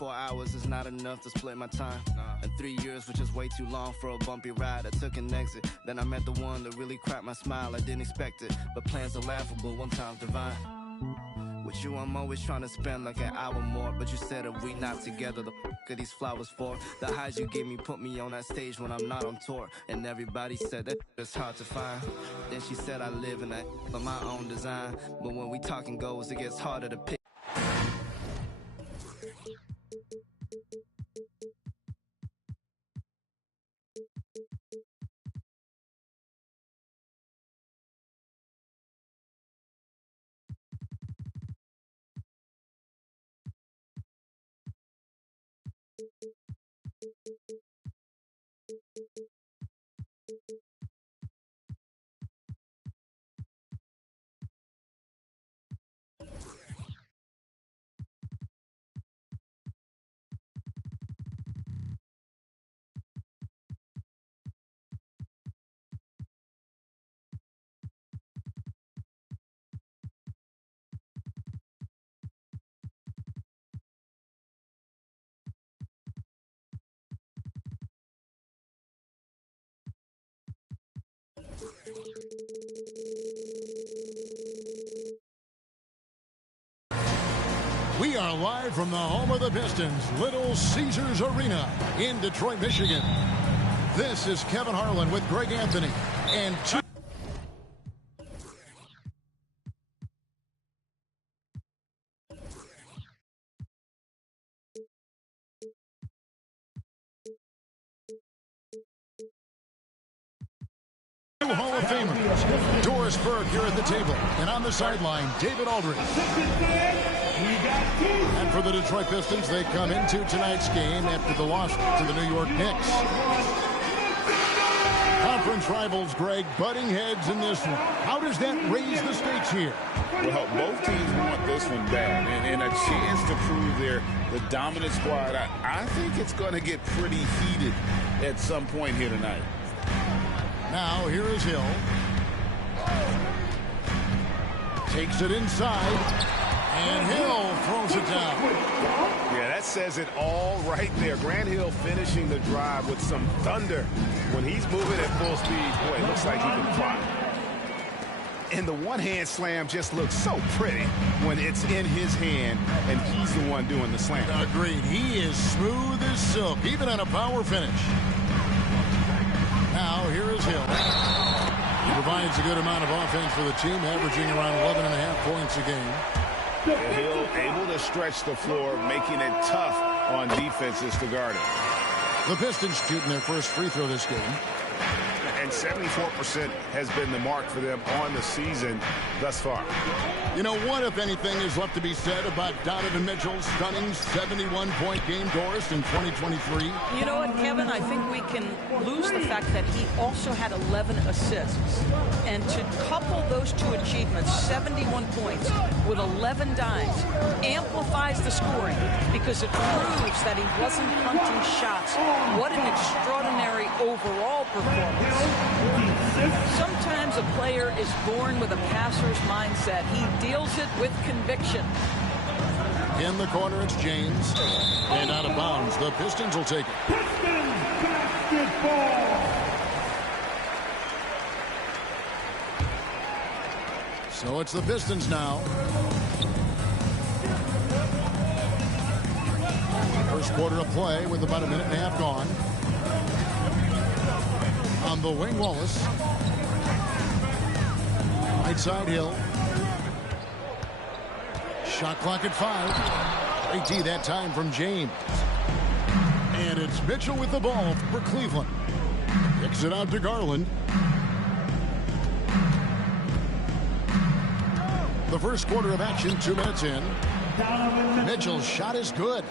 24 hours is not enough to split my time. And 3 years was just way too long for a bumpy ride. I took an exit, then I met the one that really cracked my smile. I didn't expect it, but plans are laughable, one time's divine. With you, I'm always trying to spend like an hour more. But you said if we not together, the f*** are these flowers for? The highs you give me put me on that stage when I'm not on tour. And everybody said that it's hard to find. Then she said I live in that of my own design. But when we talking goals, it gets harder to pick. We are live from the home of the Pistons, Little Caesars Arena in Detroit, Michigan. This is Kevin Harlan with Greg Anthony and Hall of Famers, Doris Burke here at the table, and on the sideline, David Aldridge. And for the Detroit Pistons, they come into tonight's game after the loss to the New York Knicks. Conference rivals, Greg, butting heads in this one. How does that raise the stakes here? Well, both teams want this one bad, and a chance to prove they're the dominant squad. I think it's going to get pretty heated at some point here tonight. Now, here is Hill. Takes it inside, and Hill throws it down. Yeah, that says it all right there. Grant Hill finishing the drive with some thunder. When he's moving at full speed, boy, it looks like he can fly. And the one-hand slam just looks so pretty when it's in his hand, and he's the one doing the slam. Agreed. He is smooth as silk, even on a power finish. Now, here is Hill. He provides a good amount of offense for the team, averaging around 11.5 points a game. Hill able to stretch the floor, making it tough on defenses to guard it. The Pistons shooting their first free throw this game. And 74% has been the mark for them on the season thus far. You know, what, if anything, is left to be said about Donovan Mitchell's stunning 71-point game, Doris, in 2023? You know what, Kevin? I think we can lose the fact that he also had 11 assists. And to couple those two achievements, 71 points with 11 dimes, amplifies the scoring because it proves that he wasn't hunting shots. What an extraordinary overall performance. Sometimes a player is born with a passer's mindset. He deals it with conviction. In the corner, it's James. And out of bounds, the Pistons will take it. Pistons basketball. So it's the Pistons now. First quarter of play with about a minute and a half gone. On the wing, Wallace. Right side, Hill. Shot clock at 5. Great D that time from James. And it's Mitchell with the ball for Cleveland. Kicks it out to Garland. The first quarter of action, 2 minutes in. Mitchell's shot is good.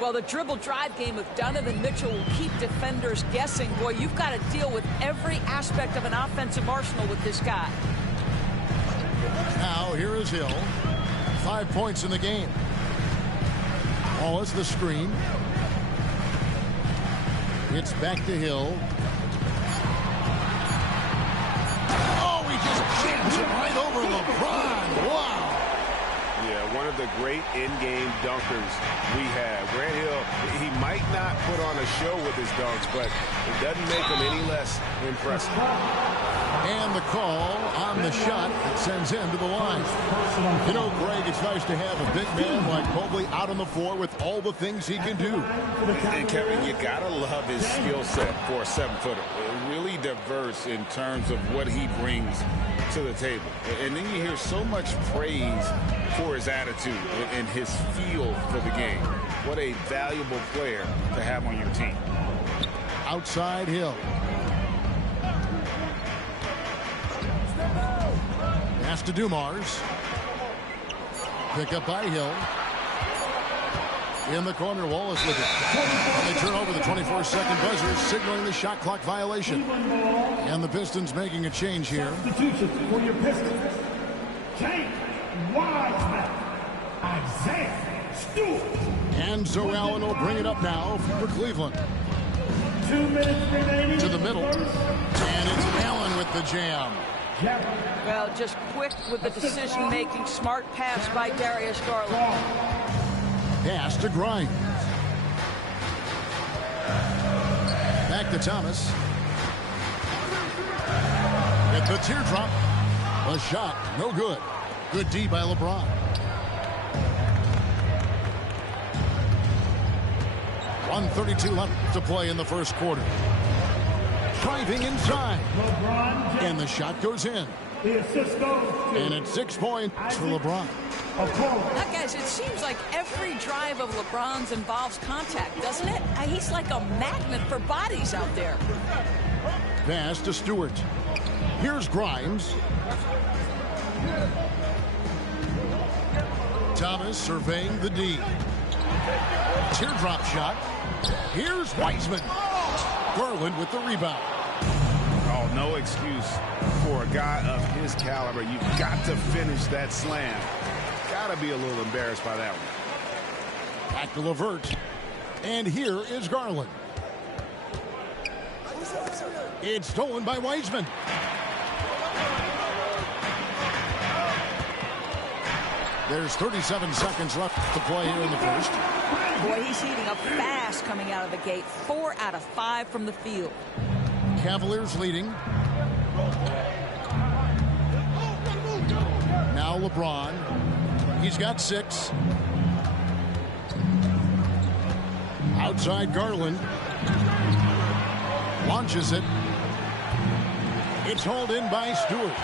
Well, the dribble drive game of Donovan Mitchell will keep defenders guessing. Boy, you've got to deal with every aspect of an offensive arsenal with this guy. Now, here is Hill. 5 points in the game. Wallace, the screen. It's back to Hill. Oh, he just jams it right over LeBron. Wow. Yeah, one of the great in-game dunkers we have. Grant Hill, he might not put on a show with his dunks, but it doesn't make him any less impressive. And the call on the shot that sends him to the line. You know, Greg, it's nice to have a big man like Mobley out on the floor with all the things he can do. And Kevin, you gotta love his skill set for a 7-footer. Really diverse in terms of what he brings to the table. And then you hear so much praise for his attitude and his feel for the game. What a valuable player to have on your team. Outside Hill. Pass to Dumars. Pick up by Hill. In the corner, Wallace with it. And they turn over the 24-second buzzer, signaling the shot clock violation. And the Pistons making a change here. Substitution for your Pistons. James Wiseman. Isaiah Stewart. And so Allen will bring it up now for Cleveland. 2 minutes remaining. To the middle. And it's Allen with the jam. Well, just quick with the decision-making. Smart pass by Darius Garland. Pass to Grimes. Back to Thomas. With the teardrop. A shot. No good. Good D by LeBron. .132 left to play in the first quarter. Driving inside. And the shot goes in. The assist goes to And it's 6 points for LeBron. Now, guys, it seems like every drive of LeBron's involves contact, doesn't it? He's like a magnet for bodies out there. Pass to Stewart. Here's Grimes. Thomas surveying the D. Teardrop shot. Here's Wiseman. Garland with the rebound. Oh, no excuse for a guy of his caliber. You've got to finish that slam. Got to be a little embarrassed by that one. Back to LeVert. And here is Garland. It's stolen by Wiseman. There's 37 seconds left to play here in the first. Boy, he's heating up fast coming out of the gate. 4 out of 5 from the field. Cavaliers leading. Now LeBron. He's got 6. Outside Garland. Launches it. It's hauled in by Stewart.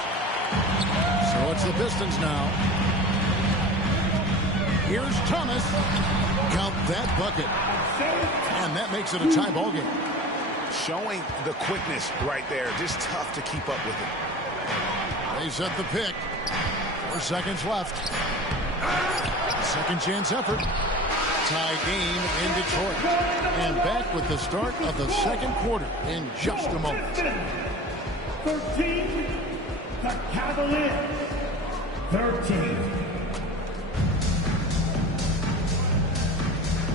So it's the Pistons now. Here's Thomas. Count that bucket. And that makes it a tie ball game. Showing the quickness right there. Just tough to keep up with it. They set the pick. 4 seconds left. Second chance effort. Tie game in Detroit. And back with the start of the second quarter in just a moment. 13. The Cavaliers. 13.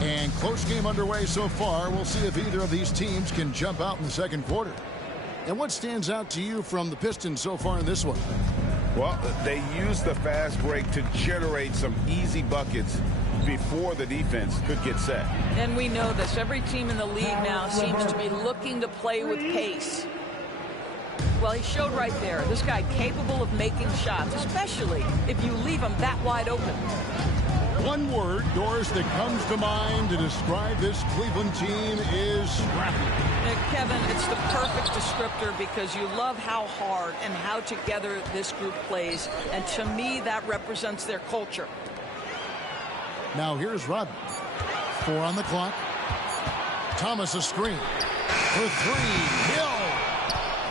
And close game underway so far. We'll see if either of these teams can jump out in the second quarter. And what stands out to you from the Pistons so far in this one? Well, they used the fast break to generate some easy buckets before the defense could get set. And we know this. Every team in the league now seems to be looking to play with pace. Well, he showed right there. This guy capable of making shots, especially if you leave him that wide open. One word, Doris, that comes to mind to describe this Cleveland team is scrappy. Kevin, it's the perfect descriptor because you love how hard and how together this group plays. And to me, that represents their culture. Now here's Rodman. 4 on the clock. Thomas a screen. For 3. Hill.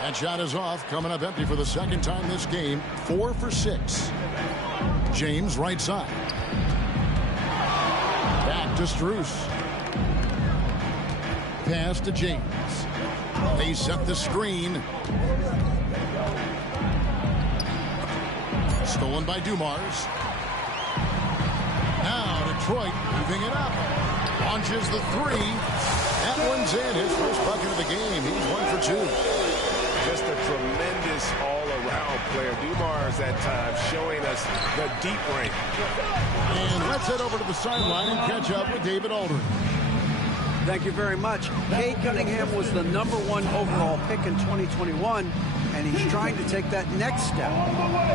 That shot is off. Coming up empty for the second time this game. 4 for 6. James right side. Back to Strus. Pass to James. They set the screen. Stolen by Dumars. Now Detroit moving it up. Launches the 3. That one's in. His first bucket of the game. He's 1 for 2. Just a tremendous all-around player. Dumars at times showing us the deep range. And let's head over to the sideline and catch up with David Aldridge. Thank you very much. Cade Cunningham was the #1 overall pick in 2021, and he's trying to take that next step.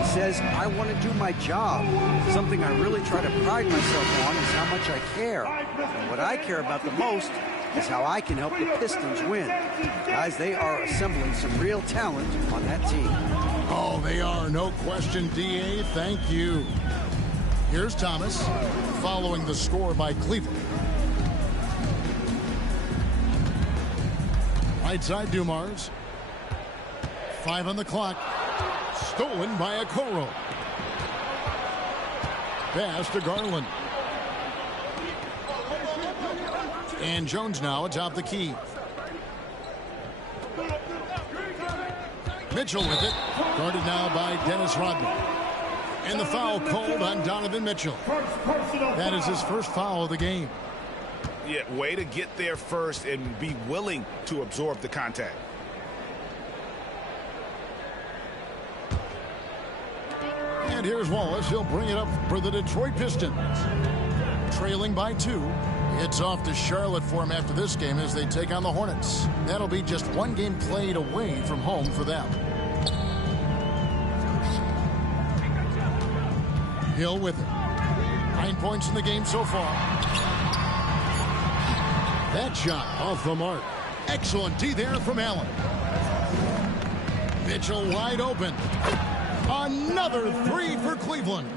He says, I want to do my job. Something I really try to pride myself on is how much I care. And what I care about the most is how I can help the Pistons win. Guys, they are assembling some real talent on that team. Oh, they are. No question, D.A. Thank you. Here's Thomas following the score by Cleveland. Right side, Dumars. 5 on the clock. Stolen by Okoro. Pass to Garland. And Jones now atop the key. Mitchell with it. Guarded now by Dennis Rodman. And the foul called on Donovan Mitchell. That is his first foul of the game. Yeah, way to get there first and be willing to absorb the contact. And here's Wallace. He'll bring it up for the Detroit Pistons. Trailing by 2. It's off to Charlotte for him after this game as they take on the Hornets. That'll be just one game played away from home for them. Hill with it. 9 points in the game so far. That shot off the mark. Excellent D there from Allen. Mitchell wide open. Another 3 for Cleveland.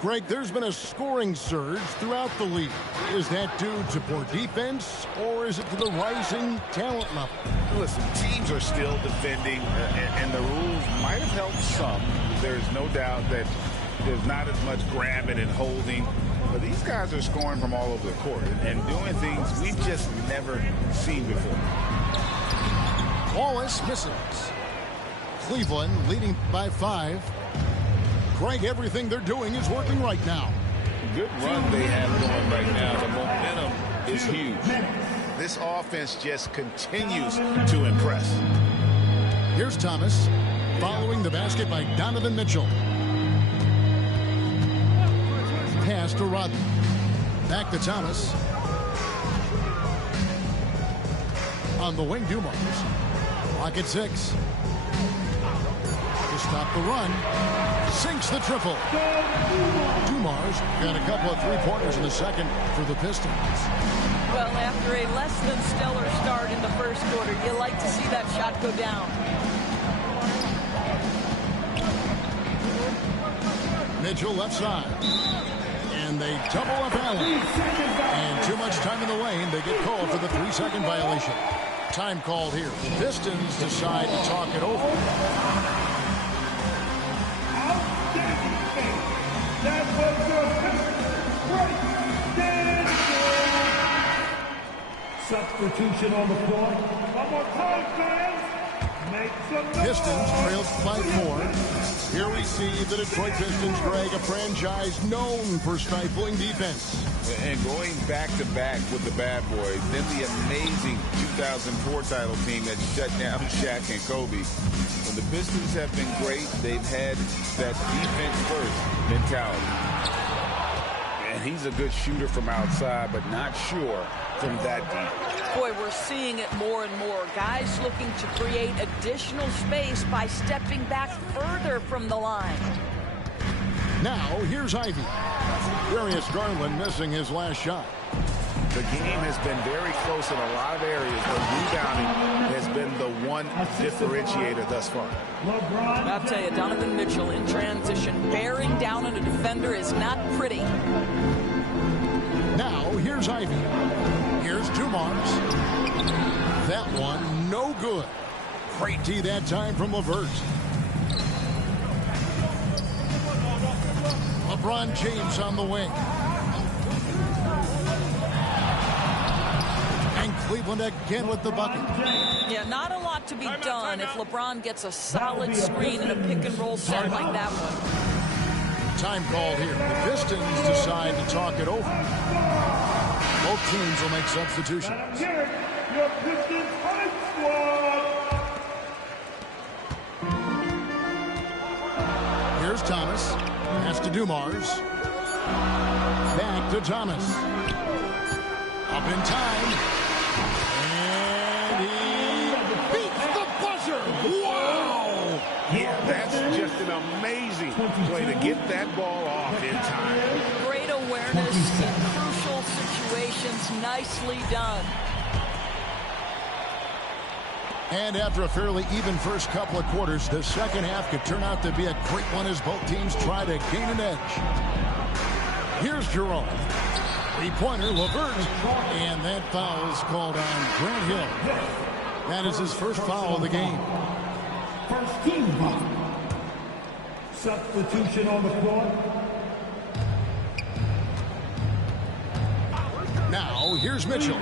Greg, there's been a scoring surge throughout the league. Is that due to poor defense, or is it to the rising talent level? Listen, teams are still defending, and the rules might have helped some. There's no doubt that there's not as much grabbing and holding. But these guys are scoring from all over the court and doing things we've just never seen before. Wallace misses. Cleveland leading by 5. Greg, everything they're doing is working right now. Good run they have going right now. The momentum is huge. This offense just continues to impress. Here's Thomas following the basket by Donovan Mitchell. Pass to Rodman. Back to Thomas. On the wing, Dumars. Clock at 6. To stop the run. Sinks the triple. Dumars got a couple of three-pointers in the second for the Pistons. Well, after a less than stellar start in the first quarter, you like to see that shot go down. Mitchell left side. And they double up Allen. And too much time in the lane. They get called for the 3-second violation. Time called here. The Pistons decide to talk it over. Substitution on the floor. One more time, fans. Make some noise. Pistons trailed by 4. Here we see the Detroit Pistons, Greg, a franchise known for stifling defense. And going back-to-back with the bad boys, then the amazing 2004 title team that shut down Shaq and Kobe. When the Pistons have been great, they've had that defense-first mentality. And he's a good shooter from outside, but not sure from that deep. Boy, we're seeing it more and more. Guys looking to create additional space by stepping back further from the line. Now, here's Ivy. Darius Garland missing his last shot. The game has been very close in a lot of areas, but rebounding has been the one differentiator thus far. I'll tell you, Donovan Mitchell in transition, bearing down on a defender is not pretty. Now, here's Ivy. Here's Dumars. That one, no good. Great D that time from LeVert. LeBron James on the wing. And Cleveland again with the bucket. Yeah, not a lot to be done if LeBron gets a solid screen and a pick-and-roll set like that one. Time called here. The Pistons decide to talk it over. Both teams will make substitutions. Your Pistons Fight Squad. Pass to Dumars. Back to Thomas. Up in time. And he beats the buzzer. Wow! Yeah, that's just an amazing play to get that ball off in time. Great awareness in crucial situations. Nicely done. And after a fairly even first couple of quarters, the second half could turn out to be a great one as both teams try to gain an edge. Here's Jerome. Three-pointer, LeVert. And that foul is called on Grant Hill. That is his first foul of the game. First team foul. Substitution on the floor. Now, here's Mitchell.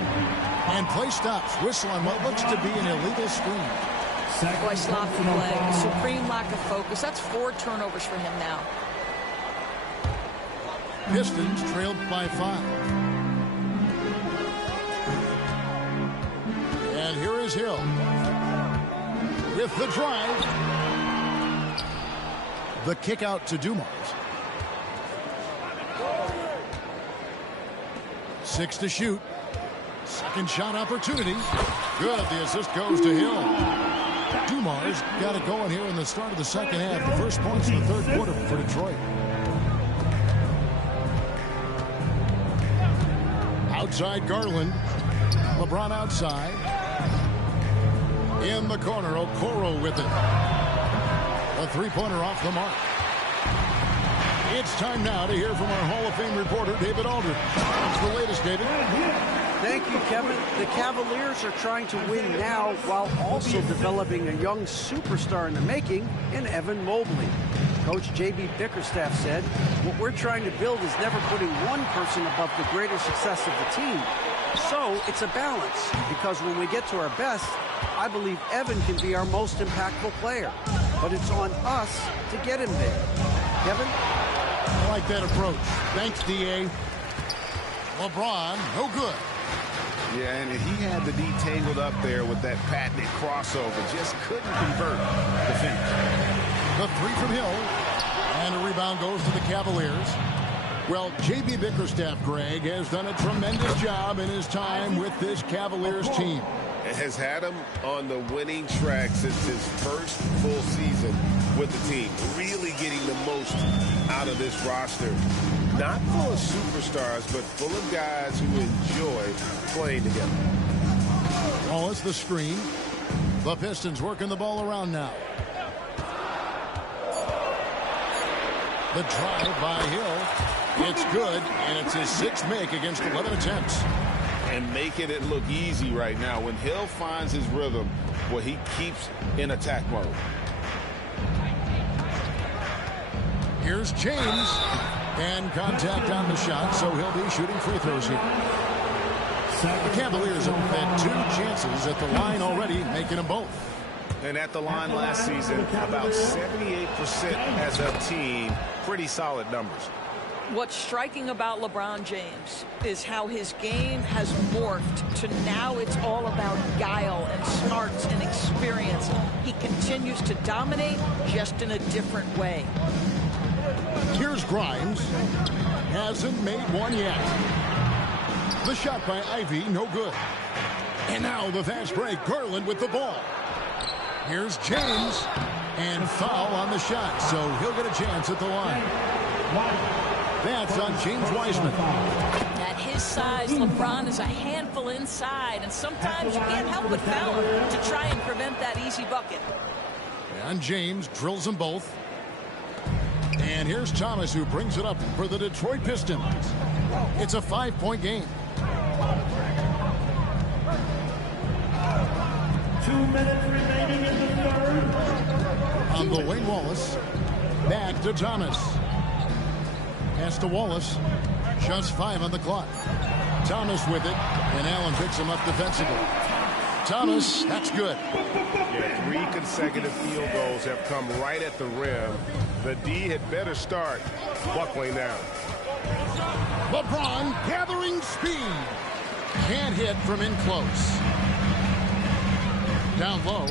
And play stops. Whistle on what looks to be an illegal screen. Boy, sloppy play. Supreme lack of focus. That's 4 turnovers for him now. Pistons trailed by 5. And here is Hill. With the drive. The kick out to Dumars. 6 to shoot. Second shot opportunity. Good. The assist goes to Hill. Dumars got it going here in the start of the second half. The first points in the third quarter for Detroit. Outside Garland. LeBron outside. In the corner, Okoro with it. A three-pointer off the mark. It's time now to hear from our Hall of Fame reporter, David Aldridge. What's the latest, David? Thank you, Kevin. The Cavaliers are trying to win now while also developing a young superstar in the making in Evan Mobley. Coach J.B. Bickerstaff said, what we're trying to build is never putting one person above the greater success of the team. So it's a balance, because when we get to our best, I believe Evan can be our most impactful player. But it's on us to get him there. Kevin? I like that approach. Thanks, D.A. LeBron, no good. Yeah, and he had the D tangled up there with that patented crossover. Just couldn't convert the finish. The three from Hill. And a rebound goes to the Cavaliers. Well, J.B. Bickerstaff, Greg, has done a tremendous job in his time with this Cavaliers team. Has had him on the winning track since his first full season with the team. Really getting the most out of this roster. Not full of superstars, but full of guys who enjoy playing together. Wallace the screen. The Pistons working the ball around now. The drive by Hill. It's good, and it's his 6th make against 11 attempts. And making it look easy right now. When Hill finds his rhythm, well, he keeps in attack mode. Here's James. And contact on the shot, so he'll be shooting free throws here. The Cavaliers have had 2 chances at the line already, making them both. And at the line last season, about 78% as a team. Pretty solid numbers. What's striking about LeBron James is how his game has morphed to now it's all about guile and smarts and experience. He continues to dominate, just in a different way. Here's Grimes. Hasn't made one yet. The shot by Ivy, no good. And now the fast break. Garland with the ball. Here's James. And foul on the shot, so he'll get a chance at the line. That's on James Wiseman. At his size, LeBron is a handful inside, and sometimes you can't help but foul him to try and prevent that easy bucket. And James drills them both. And here's Thomas, who brings it up for the Detroit Pistons. It's a 5-point game. 2 minutes remaining in the third. On the Wayne Wallace. Back to Thomas. Pass to Wallace. Just 5 on the clock. Thomas with it. And Allen picks him up defensively. Thomas, that's good. Yeah, 3 consecutive field goals have come right at the rim. The D had better start buckling down. LeBron gathering speed. Can't hit from in close. Down low.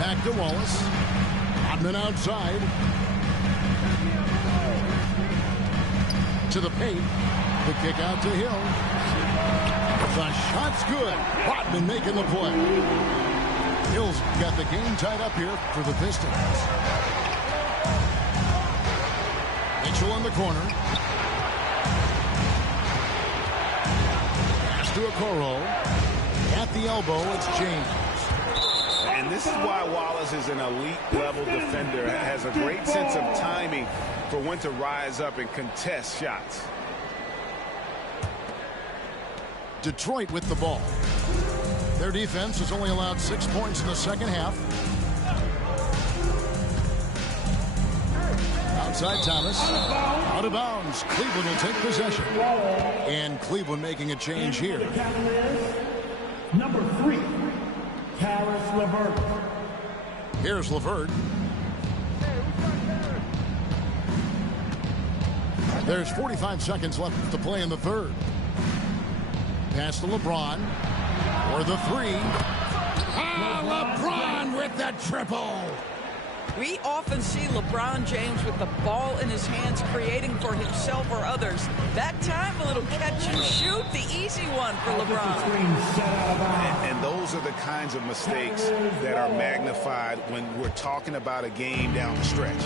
Back to Wallace. Rodman outside. to the paint. The kick out to Hill. The shot's good. Rodman making the play. Hill's got the game tied up here for the Pistons. Mitchell in the corner. Pass to Okoro. At the elbow, it's James. And this is why Wallace is an elite-level defender. Has a great sense of timing for when to rise up and contest shots. Detroit with the ball. Their defense has only allowed 6 points in the second half. Outside Thomas. Out of bounds. Cleveland will take possession. And Cleveland making a change here. Number 3, Caris LeVert. Here's LeVert. There's 45 seconds left to play in the third. Pass to LeBron. For the three. LeBron with the triple. We often see LeBron James with the ball in his hands, creating for himself or others. That time, a little catch and shoot, the easy one for LeBron. And those are the kinds of mistakes that are magnified when we're talking about a game down the stretch.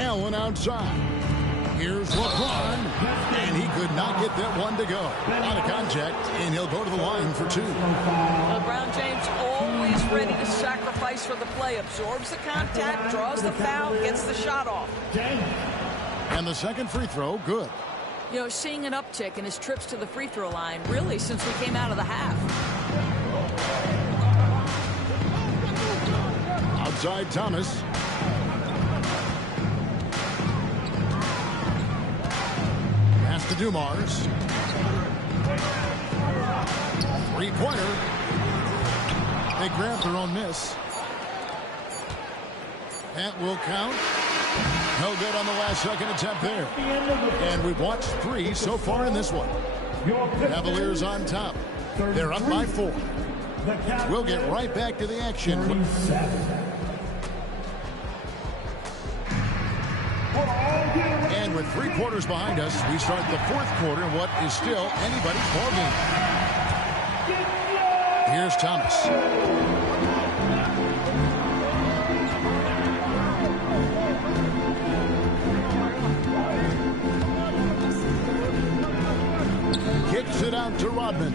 Allen outside. Here's LeBron, and he could not get that one to go. Out of contact, and he'll go to the line for two. LeBron James always ready to sacrifice for the play. Absorbs the contact, draws the foul, gets the shot off. And the second free throw, good. You know, seeing an uptick in his trips to the free throw line, really, since we came out of the half. Outside Thomas. To Dumars. Three-pointer. They grabbed their own miss. That will count. No good on the last second attempt there. And we've watched 3 so far in this one. Cavaliers on top. They're up by 4. We'll get right back to the action. And with 3 quarters behind us, we start the fourth quarter in what is still anybody's ballgame. Here's Thomas. Kicks it out to Rodman.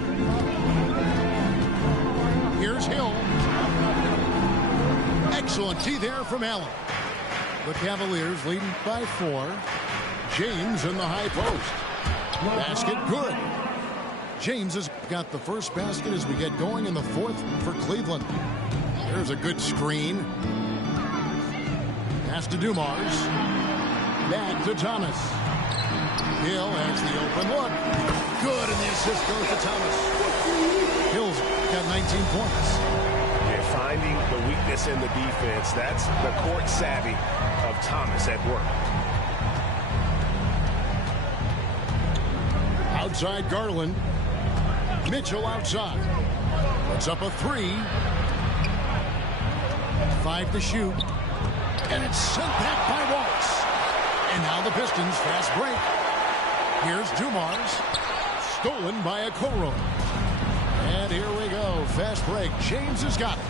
Here's Hill. Excellent D there from Allen. The Cavaliers leading by 4. James in the high post. Basket good. James has got the first basket as we get going in the fourth for Cleveland. There's a good screen. Pass to Dumars. Back to Thomas. Hill has the open look. Good, and the assist goes to Thomas. Hill's got 19 points. Finding the weakness in the defense. That's the court savvy of Thomas at work. Outside Garland. Mitchell outside. Puts up a 3. 5 to shoot. And it's sent back by Wallace. And now the Pistons fast break. Here's Dumars. Stolen by Okoro. And here we go. Fast break. James has got it.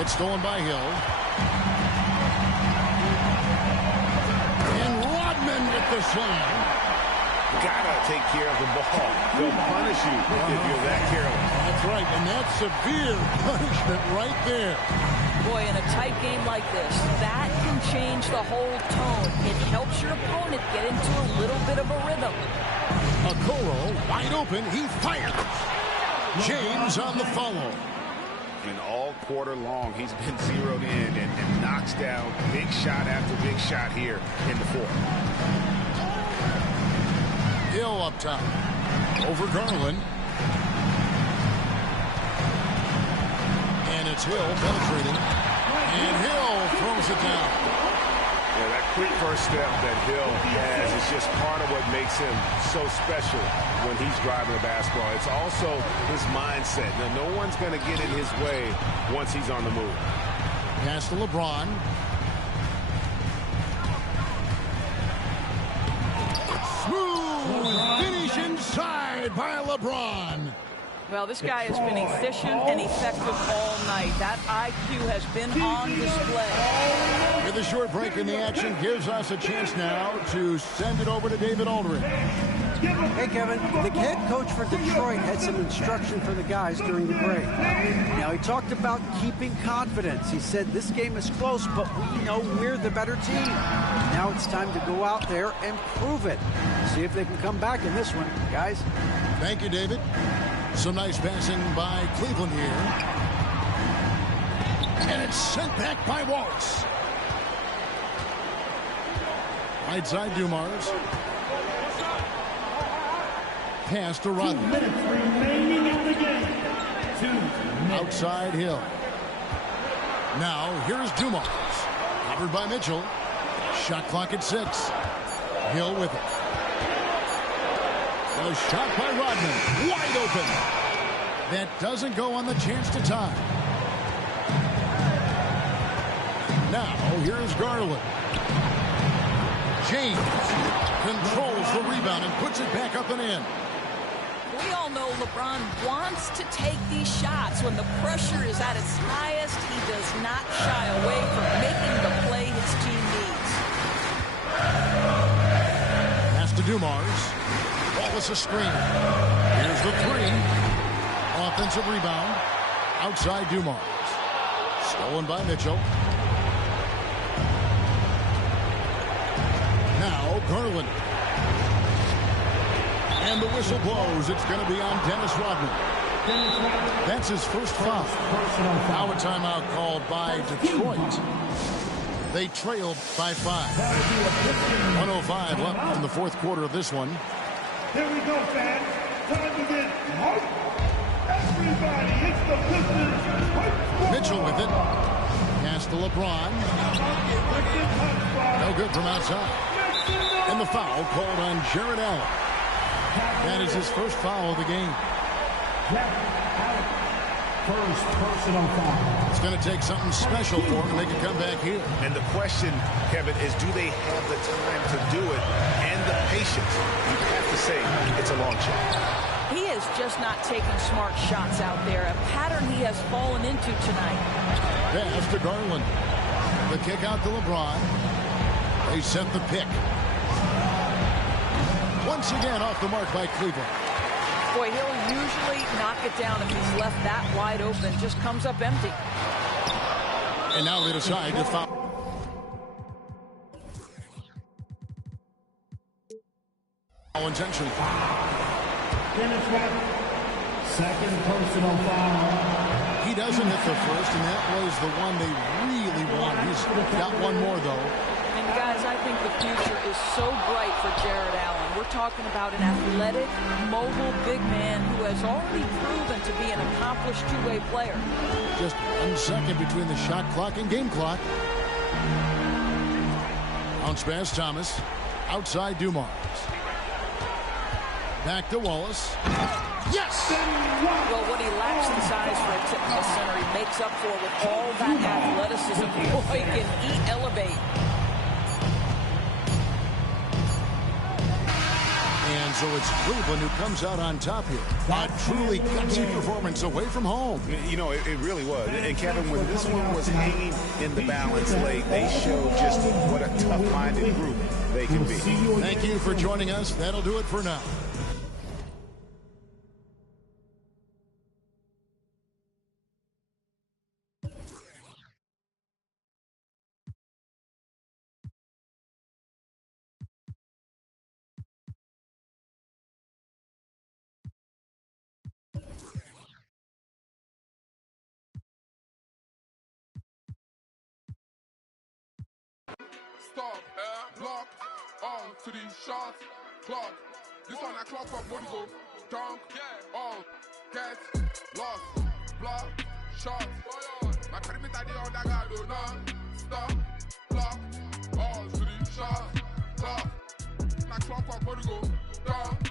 It's stolen by Hill. And Rodman with the slam. Gotta take care of the ball. They'll punish you if you're that careless. That's right, and that's severe punishment right there. Boy, in a tight game like this, that can change the whole tone. It helps your opponent get into a little bit of a rhythm. Okoro wide open. He fires. James on the follow. And all quarter long, he's been zeroed in and knocks down big shot after big shot here in the fourth. Hill up top. Over Garland. And it's Hill penetrating. And Hill throws it down. Yeah, that quick first step that Hill has is just part of what makes him so special when he's driving the basketball. It's also his mindset. Now, no one's going to get in his way once he's on the move. Pass to LeBron. made by LeBron. Well, this guy has been efficient and effective all night. That IQ has been on display. With a short break in the action, gives us a chance now to send it over to David Aldridge. Hey, Kevin, the head coach for Detroit had some instruction for the guys during the break. Now, he talked about keeping confidence. He said this game is close, but we know we're the better team. Now it's time to go out there and prove it. See if they can come back in this one, guys. Thank you, David. Some nice passing by Cleveland here. And it's sent back by Wallace. Right side, Dumars. Pass to Rodman. 2 minutes remaining in the game. 2 minutes. Outside Hill. Now, here's Dumars. Covered by Mitchell. Shot clock at 6. Hill with it. A shot by Rodman. Wide open. That doesn't go on the chance to tie. Now, here's Garland. James controls the rebound and puts it back up and in. We all know LeBron wants to take these shots. When the pressure is at its highest, he does not shy away from making the play his team needs. Pass to Dumars. Wallace a screen. Here's the 3. Offensive rebound. Outside Dumars. Stolen by Mitchell. Now Garland. And the whistle blows. It's going to be on Dennis Rodman. That's his first foul. Now a timeout called by Detroit. They trailed by 5. 1:05 left in the fourth quarter of this one. Here we go, fans. Time to get hype. Everybody, it's the Pistons. Mitchell with it. Pass to LeBron. No good from outside. And the foul called on Jared Allen. That is his first foul of the game. First personal foul. It's going to take something special for him to make a comeback here. And the question, Kevin, is do they have the time to do it and the patience? You have to say it's a long shot. He is just not taking smart shots out there, a pattern he has fallen into tonight. Pass to Garland. The kick out to LeBron. They set the pick. Once again off the mark by Cleveland. Boy, he'll usually knock it down if he's left that wide open. Just comes up empty. And now they decide to foul. Intentionally. Dennis Rodman. Second personal foul. He doesn't hit the first, and that was the one they really wanted. He's got one more, though. And guys, I think the future is so bright for Jared Allen. We're talking about an athletic, mobile big man who has already proven to be an accomplished two-way player. Just 1 second between the shot clock and game clock. Bounce pass, Thomas. Outside Dumars. Back to Wallace. Yes! Well, what he lacks in size for a typical center, he makes up for with all that athleticism. Boy, can he elevate. And so it's Cleveland who comes out on top here. A truly gutsy performance away from home. You know, it really was. And Kevin, when this one was hanging in the balance late, they showed just what a tough-minded group they can be. Thank you for joining us. That'll do it for now. Stop, block, on to these shots, clock. This one I clock up, body go, dunk, on, get, lost, block, shot. My perimeter day on that guy do not stop, block, on to these shots, clock. My clock up, body go, dunk.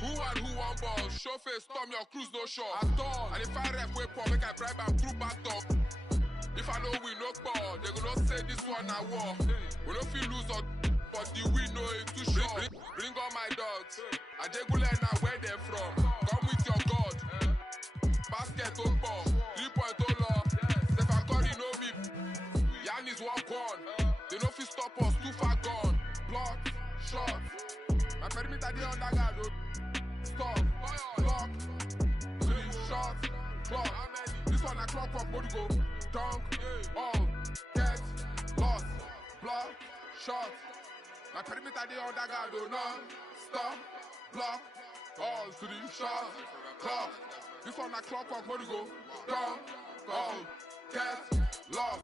Who and who on ball? Show face, storm your cruise, no shot. At all. And if I rep way pop, make I bribe and through back up. If I know we no ball, they gonna say this one I war. We don't feel lose or but the win no it too short. Bring on my dog. I Jegule now where they from. Come with your God. Basket on ball. 3-point on law. Stephen Curry no me. Giannis walk on. They no fit stop us. Too far gone. Block. Shot. My perimeter dey under guard. Stop. Block. 3 shots. Clock. This one a clockwork. Body go. Dunk. All. Get. Lost. Block. Shot. My perimeter dey under guard. No. Stop. Block. All 3 shots. Clock. This one a clockwork. Body go. Dunk. All. Get. Lost.